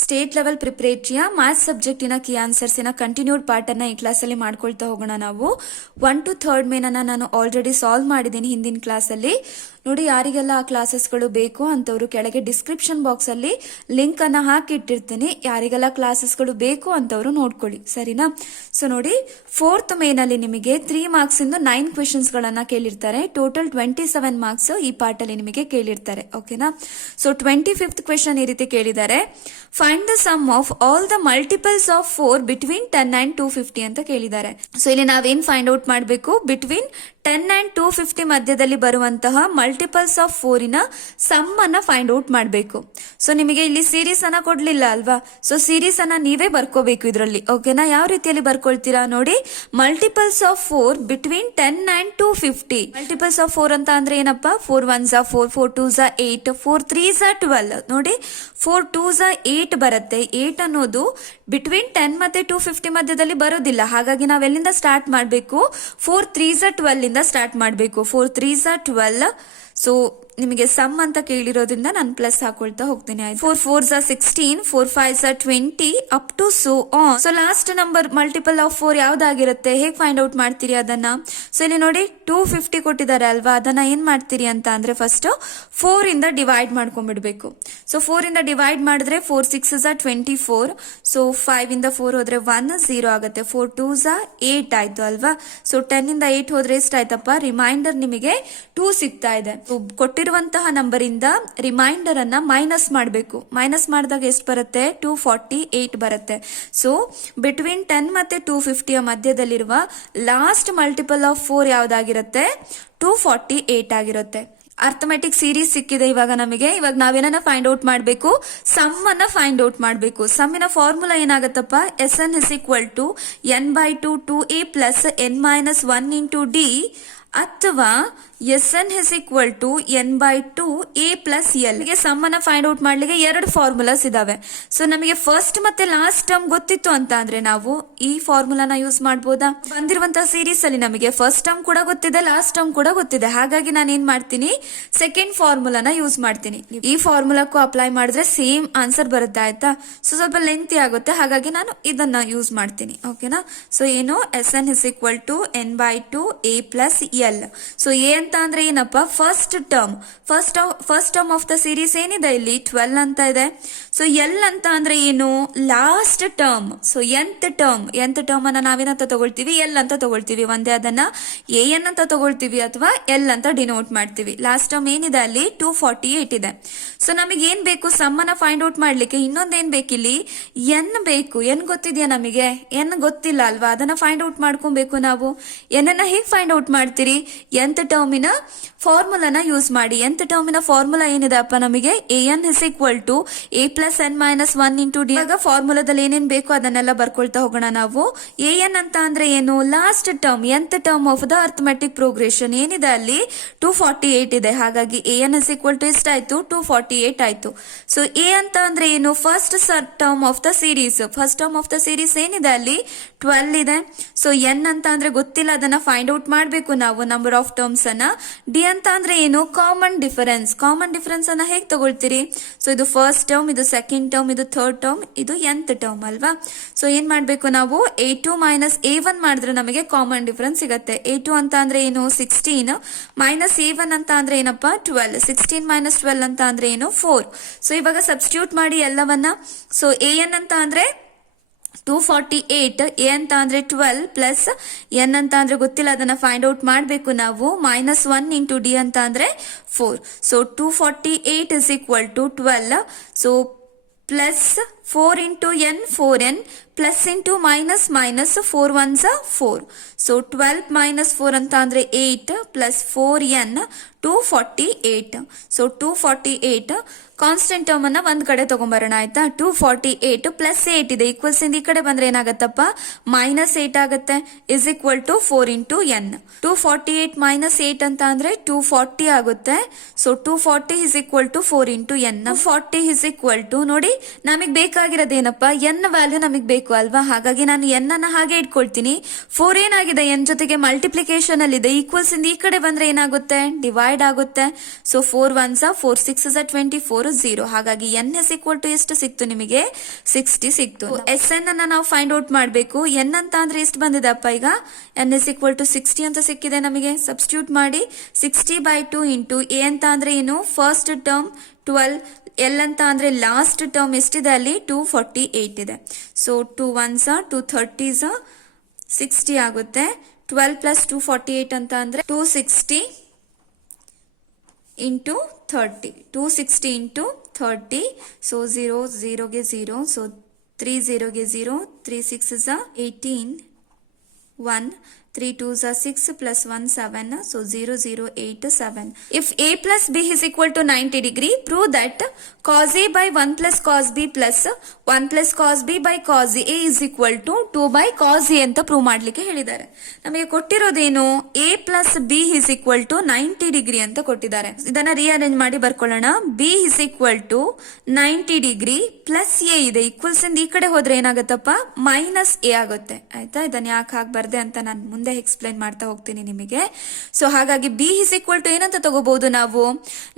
State level ಪ್ರಿಪರೇಟರಿಯ maths ಸಬ್ಜೆಕ್ಟಿನ key ಆನ್ಸರ್ಸಿನ ಕಂಟಿನ್ಯೂಡ್ ಪಾರ್ಟನ್ನು ಈ ಕ್ಲಾಸಲ್ಲಿ ಮಾಡ್ಕೊಳ್ತಾ ಹೋಗೋಣ. ನಾವು 1 to 3rd ಮೇನನ್ನು ನಾನು ಆಲ್ರೆಡಿ ಸಾಲ್ವ್ ಮಾಡಿದ್ದೀನಿ ಹಿಂದಿನ ಕ್ಲಾಸಲ್ಲಿ. ನೋಡಿ, ಯಾರಿಗೆಲ್ಲ ಆ ಕ್ಲಾಸಸ್ಗಳು ಬೇಕು ಅಂತವರು ಕೆಳಗೆ ಡಿಸ್ಕ್ರಿಪ್ಷನ್ ಬಾಕ್ಸಲ್ಲಿ ಲಿಂಕನ್ನು ಹಾಕಿಟ್ಟಿರ್ತೀನಿ. ಯಾರಿಗೆಲ್ಲ ಕ್ಲಾಸಸ್ಗಳು ಬೇಕು ಅಂತವರು ನೋಡ್ಕೊಳ್ಳಿ, ಸರಿನಾ? ಸೊ ನೋಡಿ, 4th ಮೇನಲ್ಲಿ ನಿಮಗೆ 3 ಮಾರ್ಕ್ಸಿಂದ 9 ಕ್ವೆಶನ್ಸ್ಗಳನ್ನು ಕೇಳಿರ್ತಾರೆ. ಟೋಟಲ್ 27 ಮಾರ್ಕ್ಸ್ ಈ ಪಾರ್ಟಲ್ಲಿ ನಿಮಗೆ ಕೇಳಿರ್ತಾರೆ, ಓಕೆನಾ? ಸೊ 25th ಕ್ವೆಶನ್ ಈ ರೀತಿ ಕೇಳಿದ್ದಾರೆ, find the sum of all the multiples of 4 between 10 and 250 ಅಂತ ಕೇಳಿದ್ದಾರೆ. ಸೊ ಇಲ್ಲಿ ನಾವೇನ್ ಫೈಂಡ್ ಔಟ್ ಮಾಡಬೇಕು? ಬಿಟ್ವೀನ್ 10 and 250 ಮಧ್ಯದಲ್ಲಿ ಬರುವಂತಹ ಮಲ್ಟಿಪಲ್ಸ್ ಆಫ್ 4ನ ಸಮ್ ಅನ್ನ ಫೈಂಡ್ ಔಟ್ ಮಾಡಬೇಕು. ಸೊ ನಿಮಗೆ ಇಲ್ಲಿ ಸೀರೀಸ್ ಅನ್ನ ಕೊಡ್ಲಿಲ್ಲ ಅಲ್ವಾ? ಸೊ ಸೀರೀಸ್ ಅನ್ನ ನೀವೇ ಬರ್ಕೋಬೇಕು ಇದರಲ್ಲಿ, ಓಕೆನಾ? ಯಾವ ರೀತಿಯಲ್ಲಿ ಬರ್ಕೊಳ್ತೀರಾ ನೋಡಿ, multiples of 4 between 10 and 250. Multiples of 4 ಅಂತ ಅಂದ್ರೆ ಏನಪ್ಪ? 4 1s 4, 4 2s 8, 4 3s 12. ನೋಡಿ, 4 2s 8 ಬರುತ್ತೆ. 8 ಅನ್ನೋದು ಬಿಟ್ವೀನ್ 10 ಮತ್ತೆ 250 ಮಧ್ಯದಲ್ಲಿ ಬರೋದಿಲ್ಲ. ಹಾಗಾಗಿ ನಾವೆಲ್ಲಿಂದ ಸ್ಟಾರ್ಟ್ ಮಾಡಬೇಕು? 4 3s 12 ಇಂದ ಸ್ಟಾರ್ಟ್ ಮಾಡಬೇಕು. 4 3s 12. ಸೊ ನಿಮಗೆ ಸಮ್ ಅಂತ ಕೇಳಿರೋದ್ರಿಂದ ನಾನು ಪ್ಲಸ್ ಹಾಕೊಳ್ತಾ ಹೋಗ್ತೀನಿ. 4 4s 16, 4 5s 20 up to so on. So last number multiple of 4 ಯಾವ್ದಾಗಿರುತ್ತೆ? ಹೇಗೆ ಫೈಂಡ್ ಔಟ್ ಮಾಡ್ತೀರಿ ಅದನ್ನ? ಸೊ ಇಲ್ಲಿ ನೋಡಿ 250 ಕೊಟ್ಟಿದ್ದಾರೆ ಅಲ್ವಾ? ಅದನ್ನ ಏನ್ ಮಾಡ್ತೀರಿ ಅಂತ ಅಂದ್ರೆ ಫಸ್ಟ್ 4 ಇಂದ ಡಿವೈಡ್ ಮಾಡ್ಕೊಂಡ್ಬಿಡ್ಬೇಕು. ಸೊ 4 ಇಂದ ಡಿವೈಡ್ ಮಾಡಿದ್ರೆ 4 6s 24. ಸೊ 5 ಇಂದ 4 ಹೋದ್ರೆ 1 0 ಆಗುತ್ತೆ. 4 2s 8 ಆಯ್ತು ಅಲ್ವಾ? ಸೊ 10 ಇಂದ 8 ಹೋದ್ರೆ ಎಷ್ಟಾಯ್ತಪ್ಪ? ರಿಮೈಂಡರ್ ನಿಮಗೆ 2 ಸಿಗ್ತಾ ಇದೆ. ಕೊಟ್ಟಿರುವಂತಹ ನಂಬರ್ ಇಂದ ರಿಮೈಂಡರ್ ಅನ್ನ ಮೈನಸ್ ಮಾಡಬೇಕು. ಮೈನಸ್ ಮಾಡಿದಾಗ ಎಷ್ಟು ಬರುತ್ತೆ? 248 ಬರುತ್ತೆ. ಸೊ ಬಿಟ್ವೀನ್ 10 ಮತ್ತೆ 250 ಮಧ್ಯದಲ್ಲಿರುವ ಲಾಸ್ಟ್ ಮಲ್ಟಿಪಲ್ ಆಫ್ 4 ಯಾವ್ದಾಗಿರುತ್ತೆ? 248 ಆಗಿರುತ್ತೆ. ಅರ್ಥಮೆಟಿಕ್ ಸೀರೀಸ್ ಸಿಕ್ಕಿದೆ ಇವಾಗ ನಮಗೆ. ಇವಾಗ ನಾವೇನ ಫೈಂಡ್ ಔಟ್ ಮಾಡಬೇಕು? ಸಮ್ ಅನ್ನ ಫೈಂಡ್ ಔಟ್ ಮಾಡಬೇಕು. ಸಮ್ಮಿನ formula ಏನಾಗತ್ತಪ್ಪ? Sn is equal to n/2 2a plus n-1 into d, ಅಥವಾ Sn is equal to n/2 a plus l. Sum ಅನ್ನ ಫೈಂಡ್ ಔಟ್ ಮಾಡ್ಲಿಕ್ಕೆ 2 ಫಾರ್ಮುಲಾಸ್ ಇದಾವೆ. ಸೊ ನಮಗೆ ಫಸ್ಟ್ ಮತ್ತೆ ಲಾಸ್ಟ್ ಟರ್ಮ್ ಗೊತ್ತಿತ್ತು ಅಂತ ಅಂದ್ರೆ ನಾವು ಈ ಫಾರ್ಮುಲಾನ ಯೂಸ್ ಮಾಡಬಹುದಾ? ಬಂದಿರುವಂತಹ ಸೀರೀಸ್ ಅಲ್ಲಿ ನಮಗೆ ಫಸ್ಟ್ ಟರ್ಮ್ ಕೂಡ ಗೊತ್ತಿದೆ, ಲಾಸ್ಟ್ ಟರ್ಮ್ ಕೂಡ ಗೊತ್ತಿದೆ. ಹಾಗಾಗಿ ನಾನು ಏನ್ ಮಾಡ್ತೀನಿ? ಸೆಕೆಂಡ್ ಫಾರ್ಮುಲಾನ ಯೂಸ್ ಮಾಡ್ತೀನಿ. ಈ ಫಾರ್ಮುಲಾಕ್ಕೂ ಅಪ್ಲೈ ಮಾಡಿದ್ರೆ ಸೇಮ್ ಆನ್ಸರ್ ಬರುತ್ತೆ, ಆಯ್ತಾ? ಸೊ ಸ್ವಲ್ಪ ಲೆಂತಿ ಆಗುತ್ತೆ, ಹಾಗಾಗಿ ನಾನು ಇದನ್ನ ಯೂಸ್ ಮಾಡ್ತೀನಿ, ಓಕೆನಾ? ಸೊ ಏನು? Sn is equal to n/2 a plus l. So A ಅಂತ ಅಂದ್ರೆ ಏನಪ್ಪ? First term. First term of the series ಏನಿದೆ ಇಲ್ಲಿ? 12 ಅಂತ ಇದೆ. ಸೊ ಎಲ್ ಅಂತ ಅಂದ್ರೆ ಏನು? Last term. So nth term ಅನ್ನ ನಾವೇನಂತ ತಗೊಳ್ತೀವಿ? ಎಲ್ ಅಂತ ತಗೊಳ್ತೀವಿ. ಒಂದೇ ಅದನ್ನ ಎನ್ ಅಂತ ತಗೊಳ್ತೀವಿ ಅಥವಾ ಎಲ್ ಅಂತ ಡಿನೋಟ್ ಮಾಡ್ತೀವಿ. ಲಾಸ್ಟ್ ಟರ್ಮ್ ಏನಿದೆ ಅಲ್ಲಿ? 248 ಇದೆ. ಸೊ ನಮಗೆ ಏನ್ ಬೇಕು? ಸಮ್ ಅನ್ನ ಫೈಂಡ್ ಔಟ್ ಮಾಡ್ಲಿಕ್ಕೆ ಇನ್ನೊಂದೇನ್ ಬೇಕಿಲ್ಲಿ? ಎನ್ ಬೇಕು. ಎನ್ ಗೊತ್ತಿದ್ಯಾ ನಮಗೆ? ಎನ್ ಗೊತ್ತಿಲ್ಲ ಅಲ್ವಾ? ಅದನ್ನ ಫೈಂಡ್ ಔಟ್ ಮಾಡ್ಕೊಬೇಕು ನಾವು. ಎನ್ ಅನ್ನ ಹೇಗೆ ಫೈಂಡ್ ಔಟ್ ಮಾಡ್ತೀರಿ? nth ಟರ್ಮಿನ ಫಾರ್ಮುಲಾನ ಯೂಸ್ ಮಾಡಿ. nth ಟರ್ಮಿನ ಫಾರ್ಮುಲಾ ಏನಿದೆ ಅಪ್ಪ ನಮಗೆ? an is equal to a plus n-1 into d. ಆಗ ಫಾರ್ಮುಲಾದಲ್ಲಿ ಏನೇನ್ ಬೇಕು ಅದನ್ನೆಲ್ಲ ಬರ್ಕೊಳ್ತಾ ಹೋಗೋಣ ನಾವು. an ಅಂತ ಅಂದ್ರೆ ಏನು? Last term, nth term of the arithmetic progression ಏನಿದೆ ಅಲ್ಲಿ? 248 ಇದೆ. ಹಾಗಾಗಿ an is equal to ಎಷ್ಟಾಯ್ತು? 248 ಆಯ್ತು. ಸೊ a ಅಂತ ಅಂದ್ರೆ ಏನು? First term of the series. First term of the series ಏನಿದೆ ಅಲ್ಲಿ? 12 ಇದೆ. ಸೊ n ಅಂತ ಅಂದ್ರೆ ಗೊತ್ತಿಲ್ಲ, ಅದನ್ನ ಫೈಂಡ್ ಔಟ್ ಮಾಡ್ಬೇಕು ನಾವು, ನಂಬರ್ ಆಫ್ ಟರ್ಮ್ಸ್ ಅನ್ನ. ಡಿ ಅಂತ ಅಂದ್ರೆ ಏನು? Common difference. ಕಾಮನ್ ಡಿಫರೆನ್ಸ್ ಅನ್ನ ಹೇಗೆ ತಗೊಳ್ತೀರಿ? ಸೊ ಇದು ಫಸ್ಟ್ ಟರ್ಮ್, ಇದು ಸೆಕೆಂಡ್ ಟರ್ಮ್, ಇದು ಥರ್ಡ್ ಟರ್ಮ್, ಇದು nth ಟರ್ಮ್ ಅಲ್ವಾ? ಸೊ ಏನ್ ಮಾಡ್ಬೇಕು ನಾವು? a2 ಮೈನಸ್ a1 ಮಾಡಿದ್ರೆ ನಮಗೆ ಕಾಮನ್ ಡಿಫರೆನ್ಸ್ ಸಿಗತ್ತೆ. a2 ಅಂತ ಅಂದ್ರೆ ಏನು? 16 ಮೈನಸ್ a1 ಅಂತ ಅಂದ್ರೆ ಏನಪ್ಪ? 12. 16 ಮೈನಸ್ 12 ಅಂತ ಅಂದ್ರೆ ಏನು? 4. ಸೊ ಇವಾಗ ಸಬ್ಸ್ಟಿಟ್ಯೂಟ್ ಮಾಡಿ ಎಲ್ಲವನ್ನ. ಸೊ an ಅಂತ ಅಂದ್ರೆ 248, a ಅಂತ ಅಂದ್ರೆ 12 ಪ್ಲಸ್ n ಅಂತ ಅಂದ್ರೆ ಗೊತ್ತಿಲ್ಲ, ಅದನ್ನ ಫೈಂಡ್ ಔಟ್ ಮಾಡಬೇಕು ನಾವು. -1 ಇಂಟು d ಅಂತ ಅಂದ್ರೆ 4. So 248 is equal to 12. So plus 4 into n 4n plus into minus 4 1s 4. So 12 minus 4 ಅಂತ ಅಂದ್ರೆ 8 plus 4n 248. So 248 constant term ಅನ್ನ ಒಂದ್ ಕಡೆ ತಗೊಂಡ್ಬರೋಣ, ಆಯ್ತಾ? 248 ಪ್ಲಸ್ 8 ಇದೆ, ಈಕ್ವಲ್ಸ್ ಇಂದ ಈ ಕಡೆ ಬಂದ್ರೆ ಏನಾಗತ್ತಪ್ಪ? -8 ಆಗುತ್ತೆ. Is equal to 4 into n. 248 minus 8 ಅಂತ ಅಂದ್ರೆ 240 ಆಗುತ್ತೆ. ಸೊ 240 is equal to 4 into n. 40 is equal to, ನೋಡಿ ನಮಗ್ ಬೇಕಾಗಿರೋದೇನಪ್ಪ? n ವ್ಯಾಲ್ಯೂ ನಮಗ್ ಬೇಕು ಅಲ್ವಾ, ಹಾಗಾಗಿ ನಾನು ಎನ್ ಅನ್ನ ಹಾಗೆ ಇಟ್ಕೊಳ್ತೀನಿ. 4 ಏನಾಗಿದೆ ಎನ್ ಜೊತೆಗೆ ಮಲ್ಟಿಪ್ಲಿಕೇಶನ್ ಅಲ್ಲಿ ಇದೆ, ಈಕ್ವಲ್ಸ್ ಇಂದ ಈ ಕಡೆ ಬಂದ್ರೆ ಏನಾಗುತ್ತೆ, ಡಿವೈಡ್ ಆಗುತ್ತೆ. So 4 1s 4 6s 24 0. ಹಾಗಾಗಿ ಎನ್ ಎಸ್ ಈಕ್ವಲ್ ಟು ಎಷ್ಟು ಸಿಕ್ತು ನಿಮಗೆ, 60 ಸಿಕ್ತು. ಎಸ್ ಎನ್ ಅನ್ನ ನಾವು ಫೈಂಡ್ ಔಟ್ ಮಾಡಬೇಕು. ಎನ್ ಅಂತ ಅಂದ್ರೆ ಎಷ್ಟು ಬಂದಿದೆ ಅಪ್ಪ ಈಗ, ಎನ್ ಎಸ್ ಈಕ್ವಲ್ ಟು 60 ಅಂತ ಸಿಕ್ಕಿದೆ ನಮಗೆ. ಸಬ್ಸ್ಟಿಟ್ಯೂಟ್ ಮಾಡಿ 60/2 ಇಂಟು ಎ ಅಂತ ಅಂದ್ರೆ ಏನು, ಫಸ್ಟ್ ಟರ್ಮ್ 12, ಎಲ್ ಅಂತ ಅಂದ್ರೆ ಲಾಸ್ಟ್ ಟರ್ಮ್ ಎಷ್ಟಿದೆ ಅಲ್ಲಿ, 248 ಇದೆ. ಸೊ 2 1s 2 30s 60 ಆಗುತ್ತೆ. 12 ಪ್ಲಸ್ 248 ಅಂತ ಅಂದ್ರೆ 260 ಇಂಟು 30, 260 ಇಂಟು 30. ಸೊ 0 0ಗೆ 0, ಸೊ 3 0ಗೆ 0, 3 6s 18, 1 3 2s 6 plus 1 7. So 0 0 8 7. If a plus b is equal to 90 degree, prove that cos a by 1 plus cos b plus 1 plus cos b by cos a is equal to 2 by cos a ಅಂತ prove ಮಾಡ್ಲಿಕ್ಕೆ ಹೇಳಿದ್ದಾರೆ. ನಮಗೆ ಕೊಟ್ಟಿರೋದೇನು, a plus b is equal to 90 degree ಅಂತ ಕೊಟ್ಟಿದ್ದಾರೆ. ಇದನ್ನ rearrange ಮಾಡಿ ಬರ್ಕೊಳ್ಳೋಣ. b is equal to 90 degree plus a ಇದೆ, equals ಇಂದ ಈ ಕಡೆ ಹೋದ್ರೆ ಏನಾಗತ್ತಪ್ಪ, ಮೈನಸ್ a ಆಗುತ್ತೆ. ಆಯ್ತಾ, ಇದನ್ನ ಯಾಕೆ ಹಾಕ್ಬಾರ್ದೆ ಅಂತ ನಾನು ಮುಂದೆ ಎಕ್ಸ್ಪ್ಲೈನ್ ಮಾಡ್ತಾ ಹೋಗ್ತೀನಿ ನಿಮಗೆ. ಸೊ ಹಾಗಾಗಿ ಬಿ ಇಸ್ ಈಕ್ವಲ್ ಟು ಏನಂತ ತಗೋಬಹುದು ನಾವು,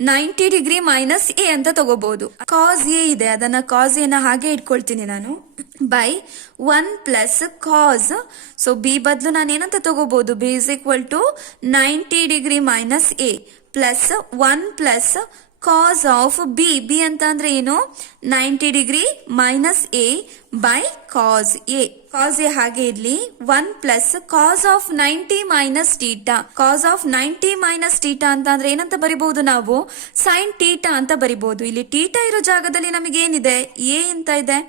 90 ಡಿಗ್ರಿ ಮೈನಸ್ ಎ ಅಂತ ತಗೋಬಹುದು. ಕಾಸ್ ಎ ಇದೆ, ಅದನ್ನ ಕಾಸ್ ಎ ನ ಹಾಗೆ ಇಟ್ಕೊಳ್ತೀನಿ ನಾನು, by 1 plus cos. So b ಬದಲು ನಾನು ಏನಂತ ತಗೋಬಹುದು, b is equal to 90 degree minus a plus 1 plus cos of b. B ಅಂತ ಅಂದ್ರೆ ಏನು, 90 degree minus a by cos A. Cos a ಹಾಗೆ ಇರ್ಲಿ. 1 plus cos of 90 minus theta. Cos of 90 minus theta ಅಂತ ಅಂದ್ರೆ ಏನಂತ ಬರಿಬಹುದು ನಾವು, ಸೈನ್ ಟೀಟಾ ಅಂತ ಬರಿಬಹುದು. ಇಲ್ಲಿ ಟೀಟಾ ಇರೋ ಜಾಗದಲ್ಲಿ ನಮಗೆ ಏನಿದೆ, ಎ ಅಂತ ಇದೆ.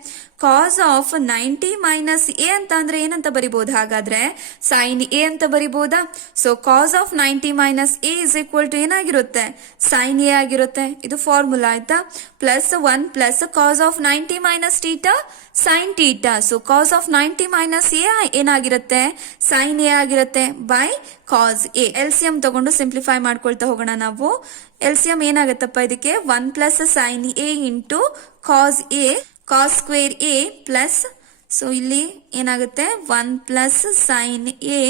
ಕಾಸ್ ಆಫ್ 90 ಮೈನಸ್ ಎ ಅಂತ ಅಂದ್ರೆ ಏನಂತ ಬರಿಬಹುದು, ಹಾಗಾದ್ರೆ ಸೈನ್ ಎ ಅಂತ ಬರಿಬಹುದಾ. So cos of 90 minus A is equal to ಏನಾಗಿರುತ್ತೆ, ಸೈನ್ ಎ ಆಗಿರುತ್ತೆ. ಇದು ಫಾರ್ಮುಲಾ ಆಯ್ತಾ. Plus 1 plus cos of 90 minus theta sine theta. So cos of 90 minus A ಏನಾಗಿರುತ್ತೆ, ಸೈನ್ ಎ ಆಗಿರುತ್ತೆ, ಬೈ ಕಾಸ್ ಎ. ಎಲ್ಸಿಎಂ ತಗೊಂಡು simplify ಮಾಡ್ಕೊಳ್ತಾ ಹೋಗೋಣ ನಾವು. ಎಲ್ಸಿಎಂ ಏನಾಗತ್ತಪ್ಪ ಇದಕ್ಕೆ, 1 plus sine A into cos A, cos square A plus, so ಇಲ್ಲಿ ಏನಾಗುತ್ತೆ 1 plus sine A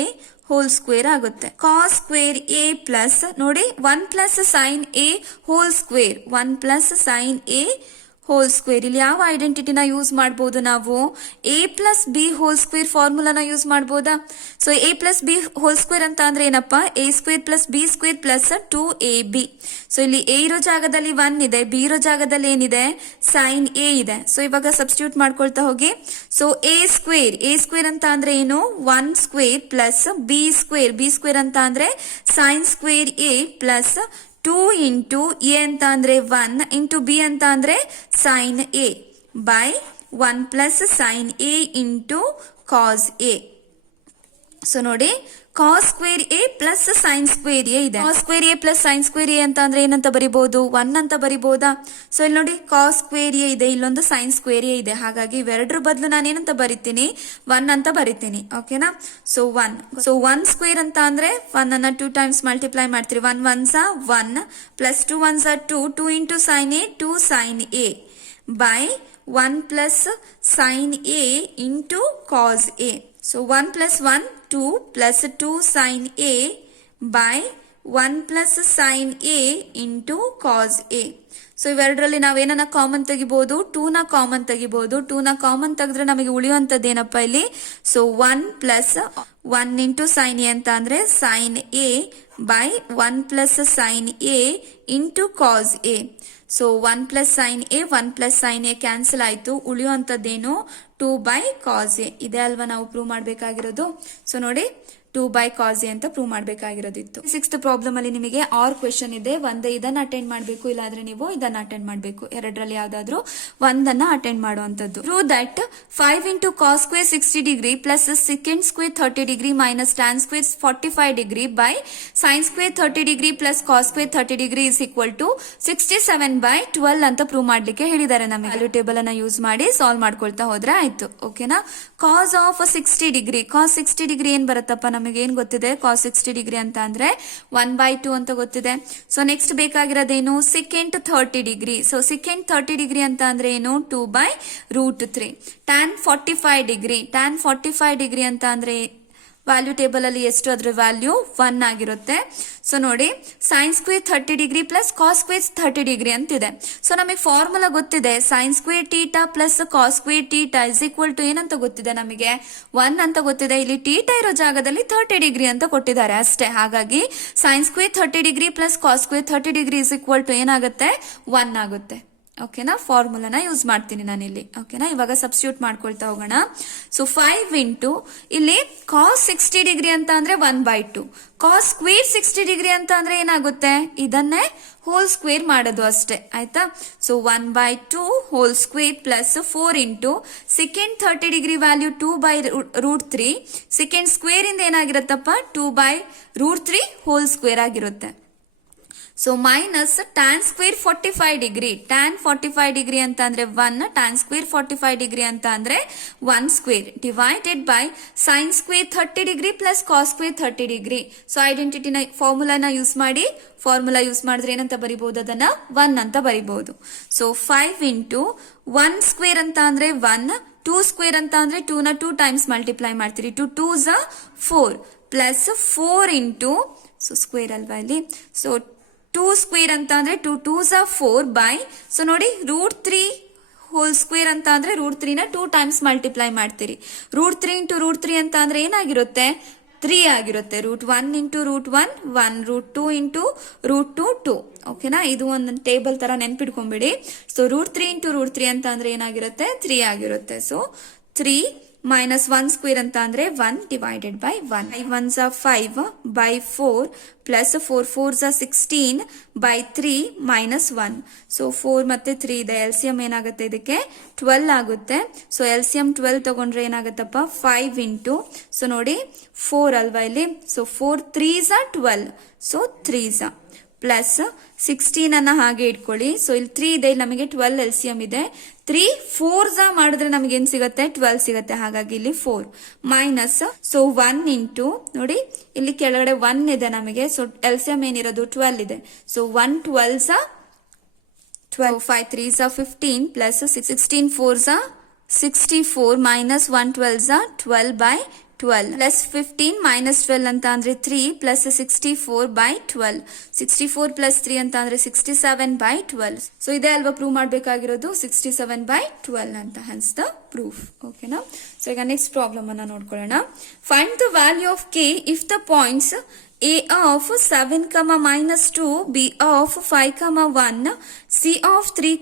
whole square ಆಗುತ್ತೆ. ಕಾಸ್ ಸ್ಕ್ವೇರ್ ಎ ಪ್ಲಸ್, ನೋಡಿ 1 plus sine A whole square, 1 plus sine A whole square. ಇಲ್ಲಿ ಯಾವ ಐಡೆಂಟಿಟಿನ use ಮಾಡಬಹುದು ನಾವು, A plus B whole square ಫಾರ್ಮುಲಾನ ಯೂಸ್ ಮಾಡಬಹುದಾ. So A plus B whole square ಅಂತ ಅಂದ್ರೆ ಏನಪ್ಪಾ, A square plus B square plus 2ab. So ಇಲ್ಲಿ ಎ ಇರೋ ಜಾಗದಲ್ಲಿ 1 ಇದೆ, ಬಿ ಇರೋ ಜಾಗದಲ್ಲಿ ಏನಿದೆ, ಸೈನ್ ಎ ಇದೆ. ಸೊ ಇವಾಗ ಸಬ್ಸ್ಟಿಟ್ಯೂಟ್ ಮಾಡ್ಕೊಳ್ತಾ ಹೋಗಿ. ಸೊ ಎ ಸ್ಕ್ವೇರ್ ಅಂತ ಅಂದ್ರೆ ಏನು, 1 ಸ್ಕ್ವೇರ್ ಪ್ಲಸ್ ಬಿ ಸ್ಕ್ವೇರ್ ಅಂತ ಅಂದ್ರೆ sine square A plus 2 into A ಅಂತ ಅಂದ್ರೆ 1 ಇಂಟು ಬಿ ಅಂತ ಅಂದ್ರೆ sine A by 1 plus sine A into cos A. So ನೋಡಿ, cos square A plus sine square A ಇದೆ. Cos square A plus sine square A ಅಂತ ಅಂದ್ರೆ ಏನಂತ ಬರಿಬಹುದು, 1 ಅಂತ ಬರಿಬಹುದಾ. ಸೊ ಇಲ್ಲಿ ನೋಡಿ, ಕಾಸ್ ಸ್ಕ್ವೇರ್ ಎ ಇದೆ, ಇಲ್ಲೊಂದು ಸೈನ್ ಸ್ಕ್ವೇರ್ ಎ ಇದೆ. ಹಾಗಾಗಿ ಇವೆರಡರ ಬದಲು ನಾನು ಏನಂತ ಬರಿತೀನಿ, 1 ಅಂತ ಬರಿತೀನಿ. ಓಕೆನಾ. ಸೊ 1 ಸ್ಕ್ವೇರ್ ಅಂತ ಅಂದ್ರೆ 1 ಅನ್ನ 2 ಟೈಮ್ಸ್ ಮಲ್ಟಿಪ್ಲೈ ಮಾಡ್ತೀರಿ. 1 1s 1 plus 2 1s 2, 2 into sine A 2 sine A by 1 plus sine A into cos A. So 1 plus 1 2 plus 2 sine A by 1 plus sine A into cos A. So ಇವೆರಡರಲ್ಲಿ ನಾವೇನ common ತೆಗಿಬಹುದು, 2 ನ common ತೆಗಿಬಹುದು. 2 ನ common ತೆಗೆದ್ರೆ ನಮಗೆ ಉಳಿಯುವಂತದ್ದು ಏನಪ್ಪಾ ಇಲ್ಲಿ, so 1 plus 1 into sine A ಅಂತ ಅಂದ್ರೆ sine A by 1 plus sine A into cos A. So 1 plus sine a 1 plus sine a cancel ಆಯ್ತು, ಉಳಿಯುವಂತದ್ದೇನು 2 ಬೈ ಕಾಸ್ ಎ. ಇದೆ ಅಲ್ವಾ ನಾವು ಪ್ರೂವ್ ಮಾಡ್ಬೇಕಾಗಿರೋದು. ಸೊ ನೋಡಿ, 2 ಬೈ ಕಾಸ್ ಎ ಅಂತ ಪ್ರೂವ್ ಮಾಡ್ಬೇಕಾಗಿರೋದಿತ್ತು. 6th ಪ್ರಾಬ್ಲಮ್ ಅಲ್ಲಿ ನಿಮಗೆ ಆರ್ ಕ್ವೆಶನ್ ಇದೆ. ಒಂದೇ ಇದನ್ನ ಅಟೆಂಡ್ ಮಾಡಬೇಕು, ಇಲ್ಲಾಂದ್ರೆ ನೀವು ಇದನ್ನ ಅಟೆಂಡ್ ಮಾಡಬೇಕು. ಎರಡರಲ್ಲಿ ಯಾವ್ದಾದ್ರು ಒಂದನ್ನ ಅಟೆಂಡ್ ಮಾಡುವಂತದ್ದು. Prove that 5 into cos square 60 degree plus second square 30 degree minus tan square 45 degree by sine square 30 degree plus cos square 30 degree is equal to 67 by 12 ಅಂತ ಪ್ರೂವ್ ಮಾಡ್ಲಿಕ್ಕೆ ಹೇಳಿದ್ದಾರೆ. ನಮಗೆ ವ್ಯಾಲ್ಯೂ ಟೇಬಲ್ ಅನ್ನ ಯೂಸ್ ಮಾಡಿ solve ಮಾಡ್ಕೊಳ್ತಾ ಹೋದ್ರೆ ಆಯ್ತು. ಓಕೆನಾ. Cos of 60 degree, cos 60 degree ಏನ್ ಬರುತ್ತಪ್ಪ ನಮಗೆ, ನಮಗೆ ಏನ್ ಗೊತ್ತಿದೆ ಕಾಸ್ 60 ಡಿಗ್ರಿ ಅಂತ ಅಂದ್ರೆ 1/2 ಅಂತ ಗೊತ್ತಿದೆ. ಸೊ ನೆಕ್ಸ್ಟ್ ಬೇಕಾಗಿರೋದೇನು second 30 degree. So second 30 degree ಅಂತ ಅಂದ್ರೆ ಏನು 2/√3. tan 45 degree. tan 45 ಡಿಗ್ರಿ ಅಂತ ಅಂದ್ರೆ ವ್ಯಾಲ್ಯೂ ಟೇಬಲ್ ಅಲ್ಲಿ ಎಷ್ಟು ಅದ್ರ ವ್ಯಾಲ್ಯೂ 1 ಆಗಿರುತ್ತೆ. ಸೊ ನೋಡಿ sine square 30 degree plus cos square 30 degree ಅಂತಿದೆ. ಸೊ ನಮಗೆ ಫಾರ್ಮುಲಾ ಗೊತ್ತಿದೆ sine square theta plus cos square theta is equal to ಏನಂತ ಗೊತ್ತಿದೆ ನಮಗೆ 1 ಅಂತ ಗೊತ್ತಿದೆ. ಇಲ್ಲಿ ಟೀಟಾ ಇರೋ ಜಾಗದಲ್ಲಿ 30 ಡಿಗ್ರಿ ಅಂತ ಕೊಟ್ಟಿದ್ದಾರೆ ಅಷ್ಟೇ. ಹಾಗಾಗಿ sine square 30 degree plus cos square 30 degree is equal to ಏನಾಗುತ್ತೆ 1 ಆಗುತ್ತೆ. ಓಕೆನಾ, ಫಾರ್ಮುಲಾನ ಯೂಸ್ ಮಾಡ್ತೀನಿ ನಾನಿಲ್ಲಿ. ಓಕೆನಾ, ಇವಾಗ ಸಬ್ಸ್ಟಿಟ್ಯೂಟ್ ಮಾಡ್ಕೊಳ್ತಾ ಹೋಗೋಣ. ಸೊ 5 ಇಂಟು ಇಲ್ಲಿ ಕಾಸ್ 60 ಡಿಗ್ರಿ ಅಂತ ಅಂದ್ರೆ 1/2. ಕಾಸ್ ಸ್ಕ್ವೇರ್ 60 ಡಿಗ್ರಿ ಅಂತ ಅಂದ್ರೆ ಏನಾಗುತ್ತೆ ಇದನ್ನೇ ಹೋಲ್ ಸ್ಕ್ವೇರ್ ಮಾಡೋದು ಅಷ್ಟೇ. ಆಯ್ತಾ. So 1/2 whole square plus 4 into second 30 degree value 2/√3. Second square ಇಂದ ಏನಾಗಿರುತ್ತಪ್ಪ 2/√3 ಹೋಲ್ ಸ್ಕ್ವೇರ್ ಆಗಿರುತ್ತೆ. So minus tan square 45 degree. Tan 45 degree ಅಂತ ಅಂದ್ರೆ 1, ಟ್ಯಾನ್ ಸ್ಕ್ವೇರ್ 45 ಡಿಗ್ರಿ ಅಂತ ಅಂದ್ರೆ 1 square divided by sine square 30 degree plus cos square 30 degree. So ಐಡೆಂಟಿಟಿನ ಫಾರ್ಮುಲಾನ use ಮಾಡಿ, formula use ಮಾಡಿದ್ರೆ ಏನಂತ ಬರಿಬಹುದು ಅದನ್ನ 1 ಅಂತ ಬರಿಬಹುದು. ಸೊ 5 ಇಂಟು 1 ಸ್ಕ್ವೇರ್ ಅಂತ ಅಂದ್ರೆ 1, 2 ಸ್ಕ್ವೇರ್ ಅಂತ ಅಂದ್ರೆ 2 ನ 2 ಟೈಮ್ಸ್ ಮಲ್ಟಿಪ್ಲೈ ಮಾಡ್ತೀರಿ. 2 2s 4 plus 4 into so square ಅಲ್ವಾ ಇಲ್ಲಿ. ಸೊ 2 ಸ್ಕ್ವೇರ್ ಅಂತ ಅಂದ್ರೆ 2 2s 4 ಬೈ ಸೊ ನೋಡಿ √3 ಹೋಲ್ ಸ್ಕ್ವೇರ್ ಅಂತ ಅಂದ್ರೆ √3 ನ 2 ಟೈಮ್ಸ್ ಮಲ್ಟಿಪ್ಲೈ ಮಾಡ್ತೀರಿ. √3 ಇಂಟು √3 ಅಂತ ಅಂದ್ರೆ ಏನಾಗಿರುತ್ತೆ 3 ಆಗಿರುತ್ತೆ. √1 ಇಂಟು √1 1, √2 ಇಂಟು √2 2. ಓಕೆನಾ, ಇದು ಒಂದು ಟೇಬಲ್ ತರ ನೆನ್ಪಿಟ್ಕೊಂಡ್ಬಿಡಿ. ಸೊ √3 ಇಂಟು √3 ಅಂತ ಅಂದ್ರೆ ಏನಾಗಿರುತ್ತೆ 3 ಆಗಿರುತ್ತೆ. ಸೊ 3 ಮೈನಸ್ 1 ಸ್ಕ್ವೇರ್ ಅಂತ ಅಂದ್ರೆ 1 divided by 1. 5 1s 5 by 4 plus 4 4s 16 by 3 minus 1. So 4 ಮತ್ತೆ 3 ಇದೆ. ಎಲ್ಸಿಎಂ ಏನಾಗುತ್ತೆ ಇದಕ್ಕೆ 12 ಆಗುತ್ತೆ. ಸೊ ಎಲ್ಸಿಎಂ 12 ತಗೊಂಡ್ರೆ ಏನಾಗುತ್ತಪ್ಪ 5 ಇಂಟು ಸೊ ನೋಡಿ 4 ಅಲ್ವಾ ಇಲ್ಲಿ. So 4 3s 12. So 3s plus 16 ಅನ್ನ ಹಾಗೆ ಇಟ್ಕೊಳ್ಳಿ. ಸೊ ಇಲ್ಲಿ 3 ಇದೆ, ಇಲ್ಲಿ ನಮಗೆ 12 ಎಲ್ಸಿಎಂ ಇದೆ. 3 4s ಮಾಡಿದ್ರೆ ನಮಗೆ ಏನ್ ಸಿಗುತ್ತೆ 12 ಸಿಗುತ್ತೆ. ಹಾಗಾಗಿ ಇಲ್ಲಿ 4 ಮೈನಸ್ ಸೊ 1 ಇಂಟು ನೋಡಿ ಇಲ್ಲಿ ಕೆಳಗಡೆ 1 ಇದೆ ನಮಗೆ. ಸೊ ಎಲ್ಸಿಎಂ ಏನಿರೋದು 12 ಇದೆ. So 1 12s 12, 5 3s 15 plus 16 4s 64 minus 1 12s 12 by 12 plus 15 minus 12 ಅಂತ ಅಂದ್ರೆ 3 ಪ್ಲಸ್ 64 ಬೈ 12. 64 ಪ್ಲಸ್ 3 ಅಂತ ಅಂದ್ರೆ 67 ಬೈ 12. ಸೊ ಇದೇ ಅಲ್ವಾ ಪ್ರೂವ್ ಮಾಡಬೇಕಾಗಿರೋದು 67 ಬೈ 12 ಅಂತ. Hans the proof. ಓಕೆನಾ. ಸೊ ಈಗ ನೆಕ್ಸ್ಟ್ ಪ್ರಾಬ್ಲಮ್ ಅನ್ನ ನೋಡ್ಕೊಳ್ಳೋಣ. Find the value of K if the points A of 7, -2, B of 5, 1, C of 3,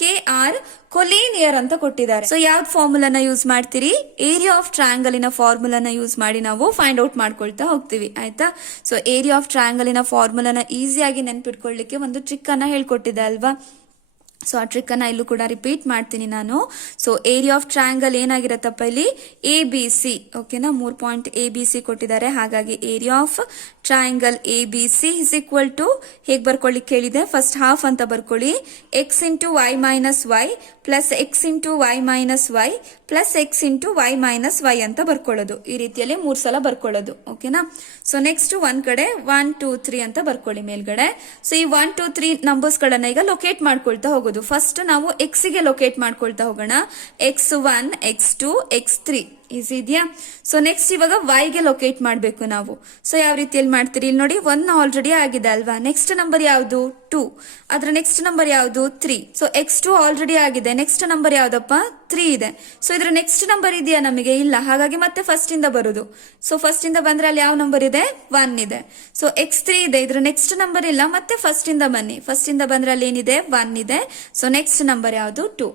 K are collinear ಅಂತ ಕೊಟ್ಟಿದ್ದಾರೆ. ಸೊ ಯಾವ್ದು ಫಾರ್ಮುಲಾನ ಯೂಸ್ ಮಾಡ್ತೀರಿ ಏರಿಯಾ ಆಫ್ ಟ್ರಯಾಂಗಲಿನ ಫಾರ್ಮುಲಾನ ಯೂಸ್ ಮಾಡಿ ನಾವು ಫೈಂಡ್ ಔಟ್ ಮಾಡ್ಕೊಳ್ತಾ ಹೋಗ್ತೀವಿ. ಆಯ್ತಾ. ಸೊ ಏರಿಯಾ ಆಫ್ ಟ್ರಯಾಂಗಲಿನ ಫಾರ್ಮುಲಾನ ಈಸಿಯಾಗಿ ನೆನ್ಪಿಟ್ಕೊಳ್ಳಿಕ್ಕೆ ಒಂದು ಟ್ರಿಕ್ ಅನ್ನ ಹೇಳ್ಕೊಟ್ಟಿದೆ ಅಲ್ವಾ. ಸೊ ಆ ಟ್ರಿಕ್ ಅನ್ನ ಇಲ್ಲೂ ಕೂಡ ರಿಪೀಟ್ ಮಾಡ್ತೀನಿ ನಾನು. ಸೊ ಏರಿಯಾ ಆಫ್ ಟ್ರಯಾಂಗಲ್ ಏನಾಗಿರತ್ತಪ್ಪ ಇಲ್ಲಿ ABC. ಓಕೆನಾ, 3 ಪಾಯಿಂಟ್ ABC ಕೊಟ್ಟಿದ್ದಾರೆ. ಹಾಗಾಗಿ area of triangle ABC is equal to ಹೇಗೆ ಬರ್ಕೊಳ್ಳಿಕ್ಕೆ ಹೇಳಿದೆ ಫಸ್ಟ್ ಹಾಫ್ ಅಂತ ಬರ್ಕೊಳ್ಳಿ. x into y minus y plus x into y minus y plus x into y minus y ಅಂತ ಬರ್ಕೊಳ್ಳೋದು. ಈ ರೀತಿಯಲ್ಲಿ 3 ಸಲ ಬರ್ಕೊಳ್ಳೋದು. ಓಕೆನಾ. ಸೊ ನೆಕ್ಸ್ಟ್ ಒಂದ್ ಕಡೆ 1 2 3 ಅಂತ ಬರ್ಕೊಳ್ಳಿ ಮೇಲ್ಗಡೆ. ಸೊ ಈ 1 2 3 ನಂಬರ್ಸ್ ಗಳನ್ನ ಈಗ ಲೊಕೇಟ್ ಮಾಡ್ಕೊಳ್ತಾ ಹೋಗೋದು. ಫಸ್ಟ್ ನಾವು ಎಕ್ಸ್ ಗೆ ಲೊಕೇಟ್ ಮಾಡ್ಕೊಳ್ತಾ ಹೋಗೋಣ. x1 x2 x3 ಈಸಿ ಇದೆಯಾ. ಸೊ ನೆಕ್ಸ್ಟ್ ಇವಾಗ y ಗೆ ಲೊಕೇಟ್ ಮಾಡಬೇಕು ನಾವು. ಸೊ ಯಾವ ರೀತಿಯಲ್ಲಿ ಮಾಡ್ತೀರಿ ಇಲ್ಲಿ ನೋಡಿ 1 ಆಲ್ರೆಡಿ ಆಗಿದೆ ಅಲ್ವಾ. ನೆಕ್ಸ್ಟ್ ನಂಬರ್ ಯಾವುದು 2, ಅದ್ರ ನೆಕ್ಸ್ಟ್ ನಂಬರ್ ಯಾವುದು 3. ಸೊ x2 ಆಲ್ರೆಡಿ ಆಗಿದೆ. ನೆಕ್ಸ್ಟ್ ನಂಬರ್ ಯಾವ್ದಪ್ಪ 3 ಇದೆ. ಸೊ ಇದ್ರ ನೆಕ್ಸ್ಟ್ ನಂಬರ್ ಇದೆಯಾ ನಮಗೆ ಇಲ್ಲ. ಹಾಗಾಗಿ ಮತ್ತೆ ಫಸ್ಟ್ ಇಂದ ಬರುದು. ಸೊ ಫಸ್ಟ್ ಇಂದ ಬಂದ್ರೆ ಅಲ್ಲಿ ಯಾವ ನಂಬರ್ ಇದೆ 1 ಇದೆ. ಸೊ x3 ಇದೆ, ಇದ್ರ ನೆಕ್ಸ್ಟ್ ನಂಬರ್ ಇಲ್ಲ, ಮತ್ತೆ ಫಸ್ಟ್ ಇಂದ ಬನ್ನಿ. ಫಸ್ಟ್ ಇಂದ ಬಂದ್ರೆ ಅಲ್ಲಿ ಏನಿದೆ 1 ಇದೆ. ಸೊ ನೆಕ್ಸ್ಟ್ ನಂಬರ್ ಯಾವುದು 2.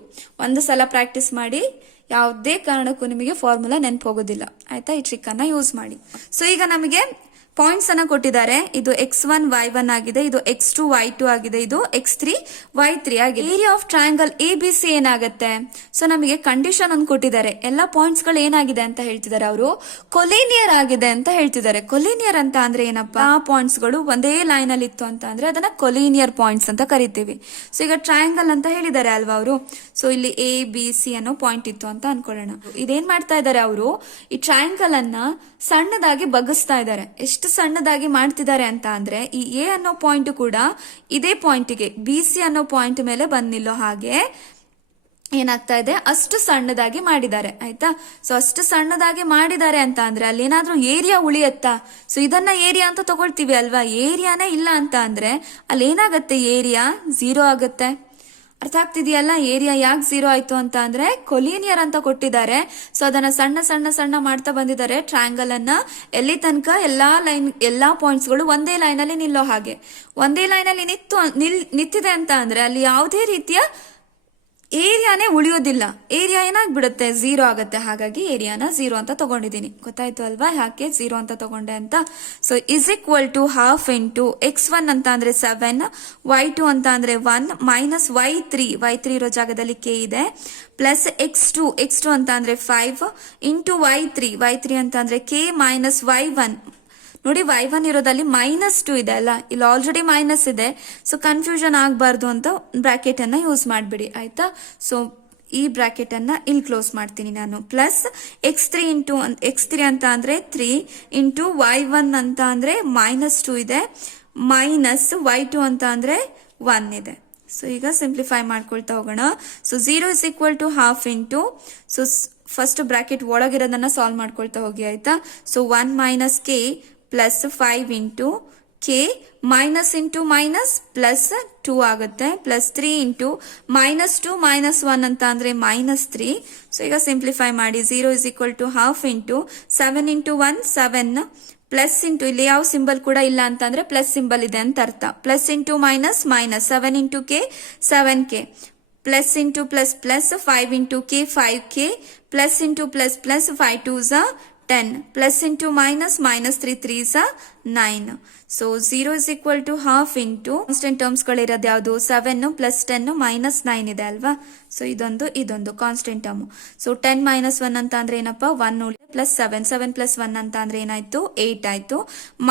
ಒಂದು ಸಲ ಪ್ರಾಕ್ಟೀಸ್ ಮಾಡಿ, ಯಾವುದೇ ಕಾರಣಕ್ಕೂ ನಿಮಗೆ ಫಾರ್ಮುಲಾ ನೆನಪು ಹೋಗೋದಿಲ್ಲ. ಆಯ್ತಾ. ಈ ಟ್ರಿಕ್ ಅನ್ನ ಯೂಸ್ ಮಾಡಿ. ಸೊ ಈಗ ನಮಗೆ ಪಾಯಿಂಟ್ಸ್ ಅನ್ನ ಕೊಟ್ಟಿದ್ದಾರೆ. ಇದು x1 y1 ಆಗಿದೆ, ಇದು x2 y2 ಆಗಿದೆ, ಇದು x3 y3 ಆಗಿದೆ. ಏರಿಯಾ ಆಫ್ ಟ್ರಯಾಂಗಲ್ ABC ಏನಾಗುತ್ತೆ? ಸೊ ನಮಗೆ ಕಂಡೀಷನ್ ಅನ್ನು ಕೊಟ್ಟಿದ್ದಾರೆ. ಎಲ್ಲ ಪಾಯಿಂಟ್ಸ್ ಗಳು ಏನಾಗಿದೆ ಅಂತ ಹೇಳ್ತಿದ್ದಾರೆ ಅವರು, ಕೊಲಿನಿಯರ್ ಆಗಿದೆ ಅಂತ ಹೇಳ್ತಿದ್ದಾರೆ. ಕೊಲಿನಿಯರ್ ಅಂತ ಅಂದ್ರೆ ಏನಪ್ಪಾ, ಆ ಪಾಯಿಂಟ್ಸ್ ಗಳು ಒಂದೇ ಲೈನ್ ಅಲ್ಲಿ ಇತ್ತು ಅಂತ ಅಂದ್ರೆ ಅದನ್ನ ಕೊಲಿನಿಯರ್ ಪಾಯಿಂಟ್ಸ್ ಅಂತ ಕರಿತೀವಿ. ಸೊ ಈಗ ಟ್ರಯಾಂಗಲ್ ಅಂತ ಹೇಳಿದ್ದಾರೆ ಅಲ್ವಾ ಅವರು. ಸೊ ಇಲ್ಲಿ ABC ಅನ್ನೋ ಪಾಯಿಂಟ್ ಇತ್ತು ಅಂತ ಅನ್ಕೊಳ್ಳೋಣ. ಇದೇನ್ ಮಾಡ್ತಾ ಇದ್ದಾರೆ ಅವರು, ಈ ಟ್ರಯಾಂಗಲ್ ಅನ್ನ ಸಣ್ಣದಾಗಿ ಬಗ್ಗಿಸ್ತಾ ಇದ್ದಾರೆ. ಎಷ್ಟು ಸಣ್ಣದಾಗಿ ಮಾಡ್ತಿದ್ದಾರೆ ಅಂತ ಅಂದ್ರೆ ಈ ಎ ಅನ್ನೋ ಪಾಯಿಂಟ್ ಕೂಡ ಇದೇ ಪಾಯಿಂಟ್ಗೆ BC ಅನ್ನೋ ಪಾಯಿಂಟ್ ಮೇಲೆ ಬಂದ್ ನಿಲ್ಲೋ ಹಾಗೆ ಏನಾಗ್ತಾ ಇದೆ, ಅಷ್ಟು ಸಣ್ಣದಾಗಿ ಮಾಡಿದ್ದಾರೆ. ಆಯ್ತಾ? ಸೊ ಅಷ್ಟು ಸಣ್ಣದಾಗಿ ಮಾಡಿದ್ದಾರೆ ಅಂತ ಅಂದ್ರೆ ಅಲ್ಲಿ ಏನಾದ್ರೂ ಏರಿಯಾ ಉಳಿಯತ್ತಾ? ಸೊ ಇದನ್ನ ಏರಿಯಾ ಅಂತ ತಗೊಳ್ತೀವಿ ಅಲ್ವಾ. ಏರಿಯಾನೇ ಇಲ್ಲ ಅಂತ ಅಂದ್ರೆ ಅಲ್ಲಿ ಏನಾಗತ್ತೆ, ಏರಿಯಾ 0 ಆಗತ್ತೆ. ಅರ್ಥ ಆಗ್ತಿದೆಯಲ್ಲ? ಏರಿಯಾ ಯಾಕೆ 0 ಆಯ್ತು ಅಂತ ಅಂದ್ರೆ ಕೊಲಿನಿಯರ್ ಅಂತ ಕೊಟ್ಟಿದ್ದಾರೆ. ಸೊ ಅದನ್ನ ಸಣ್ಣ ಸಣ್ಣ ಸಣ್ಣ ಮಾಡ್ತಾ ಬಂದಿದ್ದಾರೆ ಟ್ರಯಾಂಗಲ್ ಅನ್ನ. ಎಲ್ಲಿ ತನಕ ಎಲ್ಲಾ ಪಾಯಿಂಟ್ಸ್ ಗಳು ಒಂದೇ ಲೈನ್ ಅಲ್ಲಿ ನಿಲ್ಲೋ ಹಾಗೆ. ಒಂದೇ ಲೈನ್ ಅಲ್ಲಿ ನಿಂತಿದೆ ಅಂತ ಅಂದ್ರೆ ಅಲ್ಲಿ ಯಾವುದೇ ರೀತಿಯ ಏರಿಯಾನೇ ಉಳಿಯೋದಿಲ್ಲ. ಏರಿಯಾ ಏನಾಗ್ಬಿಡುತ್ತೆ, 0 ಆಗತ್ತೆ. ಹಾಗಾಗಿ ಏರಿಯಾನ 0 ಅಂತ ತಗೊಂಡಿದ್ದೀನಿ. ಗೊತ್ತಾಯ್ತು ಅಲ್ವಾ ಯಾಕೆ 0 ಅಂತ ತಗೊಂಡೆ ಅಂತ. So is equal to half into x1 ಅಂತ ಅಂದ್ರೆ 7, y2 ಅಂತ ಅಂದ್ರೆ 1 ಮೈನಸ್ y3 ಇರೋ ಜಾಗದಲ್ಲಿ k ಇದೆ, ಪ್ಲಸ್ x2 ಅಂತ ಅಂದ್ರೆ 5 ಇಂಟು y3 ಅಂತ ಅಂದ್ರೆ k ಮೈನಸ್ y1. ನೋಡಿ y1 ಇರೋದಲ್ಲಿ -2 ಇದೆ ಅಲ್ಲ, ಇಲ್ಲಿ ಆಲ್ರೆಡಿ ಮೈನಸ್ ಇದೆ. ಸೊ ಕನ್ಫ್ಯೂಷನ್ ಆಗಬಾರ್ದು ಅಂತ ಬ್ರಾಕೆಟ್ ಅನ್ನ ಯೂಸ್ ಮಾಡ್ಬಿಡಿ. ಆಯ್ತಾ? ಸೊ ಈ ಬ್ರಾಕೆಟ್ ಅನ್ನ ಇಲ್ಲಿ ಕ್ಲೋಸ್ ಮಾಡ್ತೀನಿ ನಾನು. ಪ್ಲಸ್ x3 ಅಂತ ಅಂದ್ರೆ 3 ಇಂಟು y1 ಅಂತ ಅಂದ್ರೆ -2 ಇದೆ, ಮೈನಸ್ y2 ಅಂತ ಅಂದ್ರೆ 1 ಇದೆ. ಸೊ ಈಗ ಸಿಂಪ್ಲಿಫೈ ಮಾಡ್ಕೊಳ್ತಾ ಹೋಗೋಣ. So 0 is equal to half into, so first bracket ಒಳಗಿರೋದನ್ನ ಸಾಲ್ವ್ ಮಾಡ್ಕೊಳ್ತಾ ಹೋಗಿ. ಆಯ್ತಾ? So 1 minus k plus 5 into k minus into minus plus 2 ಆಗುತ್ತೆ, ಪ್ಲಸ್ 3 ಇಂಟು -2 -1 ಅಂತ ಅಂದ್ರೆ -3. ಸೊ ಈಗ ಸಿಂಪ್ಲಿಫೈ ಮಾಡಿ. 0 is equal to half into 7 into 1 7 plus into, ಇಲ್ಲಿ ಯಾವ ಸಿಂಬಲ್ ಕೂಡ ಇಲ್ಲ ಅಂತ ಅಂದ್ರೆ ಪ್ಲಸ್ ಸಿಂಬಲ್ ಇದೆ ಅಂತ ಅರ್ಥ. Plus into minus minus, 7 into k 7k, plus into plus plus 5 into k 5k, plus into plus plus 5 2s 10, plus into minus minus 3 3s 9. So 0 is equal to half into constant terms ಗಳಿರೋದು ಯಾವುದು, 7 plus 10 minus 9 ಇದೆ ಅಲ್ವಾ. So ಇದೊಂದು constant term. So 10 minus 1 ಅಂತ ಅಂದ್ರೆ ಏನಪ್ಪಾ, 1 plus 7 plus 1 ಅಂತ ಅಂದ್ರೆ ಏನಾಯ್ತು, 8 ಆಯ್ತು.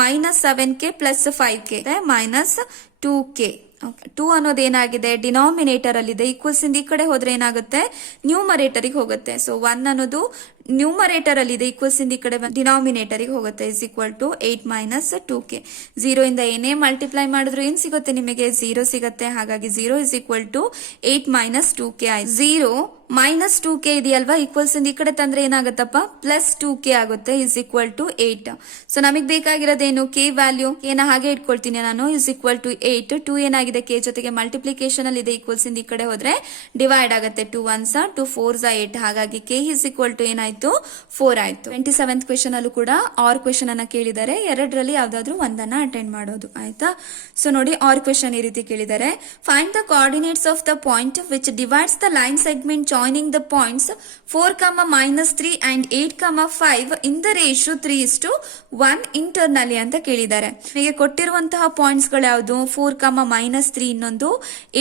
Minus 7k plus 5k minus 2k. 2 ಅನ್ನೋದು ಏನಾಗಿದೆ, ಡಿನಾಮಿನೇಟರ್ ಅಲ್ಲಿ ಇದೆ. ಈಕ್ವಲ್ಸ್ ಇಂದ ಈ ಕಡೆ ಹೋದ್ರೆ ಏನಾಗುತ್ತೆ, ನ್ಯೂಮರೇಟರ್ ಹೋಗುತ್ತೆ. ಸೊ 1 ಅನ್ನೋದು ನ್ಯೂಮರೇಟರ್ ಅಲ್ಲಿ ಇದೆ, ಈಕ್ವಲ್ಸ್ ಇಂದ ಈ ಕಡೆ ಡಿನಾಮಿನೇಟರ್ ಹೋಗುತ್ತೆ. Is equal to 8 minus 2k. 0 ಇಂದ ಏನೇ ಮಲ್ಟಿಪ್ಲೈ ಮಾಡಿದ್ರು ಏನ್ ಸಿಗುತ್ತೆ ನಿಮಗೆ, 0 ಸಿಗುತ್ತೆ. ಹಾಗಾಗಿ 0 is equal to 8 minus 2k ಆಯ್ತು. 0 ಮೈನಸ್ 2k ಇದೆಯಲ್ವಾ, ಈಕ್ವಲ್ಸ್ ಇಂದ ಈ ಕಡೆ ತಂದ್ರೆ ಏನಾಗುತ್ತಪ್ಪ, ಪ್ಲಸ್ 2k ಆಗುತ್ತೆ. Is equal to 8. ಸೊ ನಮಗ್ ಬೇಕಾಗಿರೋದೇನು, k ವ್ಯಾಲ್ಯೂ. ಏನ ಹಾಗೆ ಇಟ್ಕೊಳ್ತೀನಿ ನಾನು. Is equal to 8. 2 ಏನಾಗಿದೆ, k ಜೊತೆಗೆ ಮಲ್ಟಿಪ್ಲಿಕೇಶನ್ ಅಲ್ಲಿ ಇದೆ. ಈಕ್ವಲ್ಸ್ ಇಂದ ಈ ಕಡೆ ಹೋದ್ರೆ ಡಿವೈಡ್ ಆಗುತ್ತೆ. 2 1s 2 4s 8. ಹಾಗಾಗಿ k ಇಸ್ ಈಕ್ವಲ್ ಟು ಏನಾಯ್ತು, 4 ಆಯ್ತು. 27th ಕ್ವೆಶ್ಚನ್ ಅಲ್ಲೂ ಕೂಡ ಆರ್ ಕ್ವೆಶ್ಚನ್ ಅನ್ನ ಕೇಳಿದ್ದಾರೆ. ಎರಡರಲ್ಲಿ ಯಾವ್ದಾದ್ರು ಒಂದನ್ನ ಅಟೆಂಡ್ ಮಾಡೋದು. ಆಯ್ತಾ? ಸೊ ನೋಡಿ, ಆರ್ ಕ್ವೆಶ್ಚನ್ ಈ ರೀತಿ ಕೇಳಿದ್ದಾರೆ. Find the coordinates of the point which divides the line segment joining the points 4, -3 and 8, 5 in the ratio 3:1 internally ಅಂತ ಕೇಳಿದ್ದಾರೆ. ಹೀಗೆ ಕೊಟ್ಟಿರುವಂತಹ ಪಾಯಿಂಟ್ಸ್ ಗಳು ಯಾವುದು, 4, -3 ಇನ್ನೊಂದು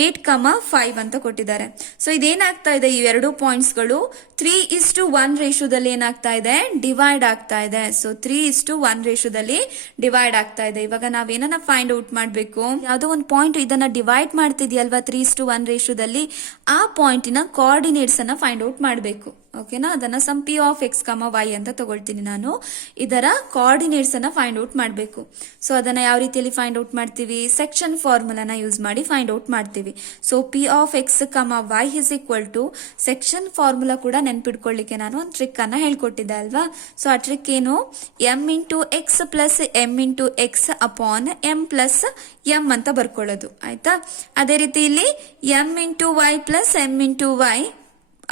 8, 5 ಅಂತ ಕೊಟ್ಟಿದ್ದಾರೆ. ಸೊ ಇದೇನಾಗ್ತಾ ಇದೆ, ಈ ಎರಡು ಪಾಯಿಂಟ್ಸ್ ಗಳು 3:1 ರೇಷಿಯೋದಲ್ಲಿ ಏನಾಗ್ತಾ ಇದೆ, ಡಿವೈಡ್ ಆಗ್ತಾ ಇದೆ. ಸೊ 3:1 ರೇಷಿಯೋದಲ್ಲಿ ಡಿವೈಡ್ ಆಗ್ತಾ ಇದೆ. ಇವಾಗ ನಾವೇನನ್ನ ಫೈಂಡ್ ಔಟ್ ಮಾಡ್ಬೇಕು, ಯಾವ್ದೋ ಒಂದು ಪಾಯಿಂಟ್ ಇದನ್ನ ಡಿವೈಡ್ ಮಾಡ್ತಿದ್ಯಲ್ವಾ 3:1 ರೇಷಿಯೋದಲ್ಲಿ, ಆ ಪಾಯಿಂಟಿನ ಕೋಆರ್ಡಿನೇಟ್ಸ್ ಅನ್ನ ಫೈಂಡ್ ಔಟ್ ಮಾಡಬೇಕು. ಓಕೆನಾ? ಅದನ್ನ some p of x, y ಅಂತ ತಗೊಳ್ತೀನಿ ನಾನು. ಇದರ ಕೋಆರ್ಡಿನೇಟ್ಸ್ ಅನ್ನ ಫೈಂಡ್ ಔಟ್ ಮಾಡಬೇಕು. ಸೊ ಅದನ್ನ ಯಾವ ರೀತಿಯಲ್ಲಿ ಫೈಂಡ್ ಔಟ್ ಮಾಡ್ತೀವಿ, ಸೆಕ್ಷನ್ ಫಾರ್ಮುಲಾನ ಯೂಸ್ ಮಾಡಿ ಫೈಂಡ್ ಔಟ್ ಮಾಡ್ತೀವಿ. So p of x, y is equal to, section formula ಕೂಡ ನೆನ್ಪಿಡ್ಕೊಳ್ಳಿಕ್ಕೆ ನಾನು ಒಂದು ಟ್ರಿಕ್ ಅನ್ನ ಹೇಳ್ಕೊಟ್ಟಿದ್ದೆ ಅಲ್ವಾ. ಸೊ ಆ ಟ್ರಿಕ್ ಏನು, m into X plus m into X upon m plus m ಅಂತ ಬರ್ಕೊಳ್ಳೋದು. ಆಯ್ತಾ? ಅದೇ ರೀತಿ ಇಲ್ಲಿ m into y plus m into y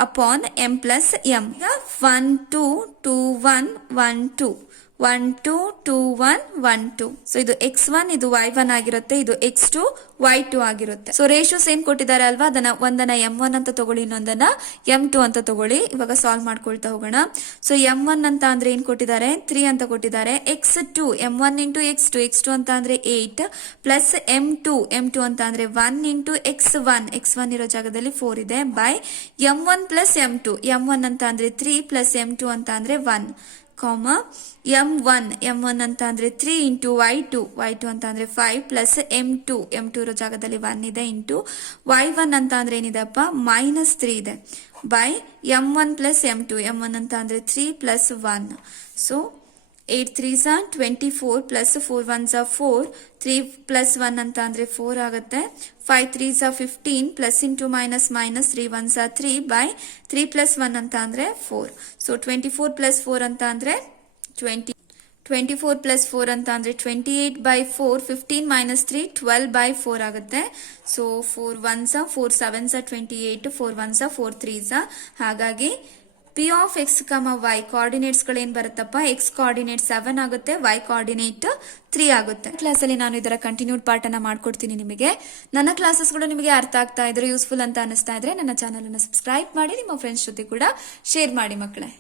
upon m plus m. ಈಗ 1 2 2 1 1 2 1 2 2 1 1 2. ಸೊ ಇದು x1 ಇದು y1 ಆಗಿರುತ್ತೆ, ಇದು x2 y2 ಆಗಿರುತ್ತೆ. ಸೊ ರೇಷಿಯೋಸ್ ಏನ್ ಕೊಟ್ಟಿದ್ದಾರೆ ಅಲ್ವಾ, ಒಂದನ್ನ m1 ಅಂತ ತಗೊಳ್ಳಿ, ಇನ್ನೊಂದನ್ನ m2 ಅಂತ ತಗೊಳ್ಳಿ. ಇವಾಗ ಸಾಲ್ವ್ ಮಾಡ್ಕೊಳ್ತಾ ಹೋಗೋಣ. ಸೊ m1 ಅಂತ ಅಂದ್ರೆ ಏನ್ ಕೊಟ್ಟಿದ್ದಾರೆ, 3 ಅಂತ ಕೊಟ್ಟಿದ್ದಾರೆ. x2 m1 ಇಂಟು x2 ಅಂತ ಅಂದ್ರೆ 8 ಪ್ಲಸ್ m2 ಅಂತ ಅಂದ್ರೆ 1 ಇಂಟು x1 ಇರೋ ಜಾಗದಲ್ಲಿ 4 ಇದೆ ಬೈ m1 ಪ್ಲಸ್ m1 ಅಂತ ಅಂದ್ರೆ 3 ಪ್ಲಸ್ m2 ಅಂತ ಅಂದ್ರೆ 1 ಕಾಮ m1 ಅಂತ ಅಂದ್ರೆ 3 ಇಂಟು y2 ಅಂತ ಅಂದ್ರೆ 5 ಪ್ಲಸ್ m2 ಇರೋ ಜಾಗದಲ್ಲಿ 1 ಇದೆ ಇಂಟು y1 ಅಂತ ಅಂದ್ರೆ ಏನಿದೆಪ್ಪ -3 ಇದೆ ಬೈ m1 ಪ್ಲಸ್ m1 ಅಂತ ಅಂದ್ರೆ 3 plus 1. So 8 3s 24 plus 4 1s 4, 3 plus 1 ಅಂತ ಅಂದ್ರೆ 4 ಆಗುತ್ತೆ. 5 3s 15 plus into minus 3 1s 3 by 3 plus 1 ಅಂತ ಅಂದ್ರೆ 4. ಸೊ 24 ಪ್ಲಸ್ 4 ಅಂತ ಅಂದ್ರೆ 24 ಪ್ಲಸ್ 4 ಅಂತ ಅಂದ್ರೆ 28 ಬೈ 4, 15 ಮೈನಸ್ 3 12 ಬೈ 4 ಆಗುತ್ತೆ. So 4 1s 4 7s 28, 4 1s 4 3s. ಹಾಗಾಗಿ P of X Y coordinates ಗಳೇನ್ ಬರುತ್ತಪ್ಪ, ಎಕ್ಸ್ ಕೋಆರ್ಡಿನೇಟ್ 7 ಆಗುತ್ತೆ, ವೈ ಕೋಆರ್ಡಿನೇಟ್ 3 ಆಗುತ್ತೆ. ಕ್ಲಾಸಲ್ಲಿ ನಾನು ಇದರ ಕಂಟಿನ್ಯೂಡ್ ಪಾರ್ಟ್ ಅನ್ನ ಮಾಡ್ಕೊಡ್ತೀನಿ ನಿಮಗೆ. ನನ್ನ ಕ್ಲಾಸಸ್ಗಳು ನಿಮಗೆ ಅರ್ಥ ಆಗ್ತಾ ಇದ್ರೆ, ಯೂಸ್ಫುಲ್ ಅಂತ ಅನಿಸ್ತಾ ಇದ್ರೆ ನನ್ನ ಚಾನಲ್ ಅನ್ನು ಸಬ್ಸ್ಕ್ರೈಬ್ ಮಾಡಿ, ನಿಮ್ಮ ಫ್ರೆಂಡ್ಸ್ ಜೊತೆ ಕೂಡ ಶೇರ್ ಮಾಡಿ ಮಕ್ಕಳೇ.